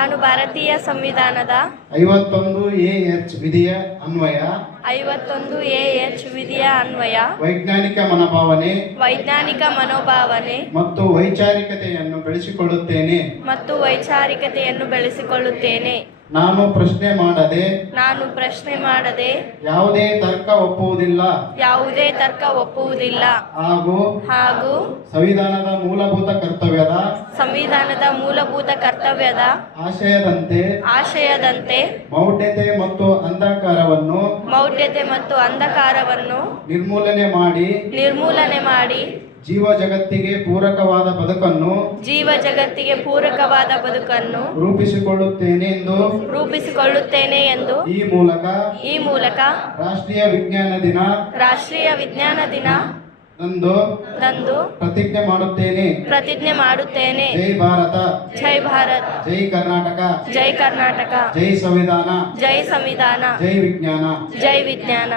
ನಾನು ಭಾರತೀಯ ಸಂವಿಧಾನದ 51 ವಿಧಿಯ ಅನ್ವಯ 51 ವಿಧಿಯ ಅನ್ವಯ ವೈಜ್ಞಾನಿಕ ಮನೋಭಾವನೆ ಮತ್ತು ವೈಚಾರಿಕತೆಯನ್ನು ಬೆಳೆಸಿಕೊಳ್ಳುತ್ತೇನೆ. ನಾನು ಪ್ರಶ್ನೆ ಮಾಡದೆ ಯಾವುದೇ ತರ್ಕ ಒಪ್ಪುವುದಿಲ್ಲ ಹಾಗೂ ಸಂವಿಧಾನದ ಮೂಲಭೂತ ಕರ್ತವ್ಯದ ಆಶಯದಂತೆ ಮೌಢ್ಯತೆ ಮತ್ತು ಅಂಧಕಾರವನ್ನು ನಿರ್ಮೂಲನೆ ಮಾಡಿ ಜೀವ ಜಗತ್ತಿಗೆ ಪೂರಕವಾದ ಬದುಕನ್ನು ರೂಪಿಸಿಕೊಳ್ಳುತ್ತೇನೆ ಎಂದು ಈ ಮೂಲಕ ರಾಷ್ಟ್ರೀಯ ವಿಜ್ಞಾನ ದಿನ ದಂದು ಪ್ರತಿಜ್ಞೆ ಮಾಡುತ್ತೇನೆ. ಜೈ ಭಾರತ್, ಜೈ ಕರ್ನಾಟಕ, ಜೈ ಸಂವಿಧಾನ, ಜೈ ವಿಜ್ಞಾನ.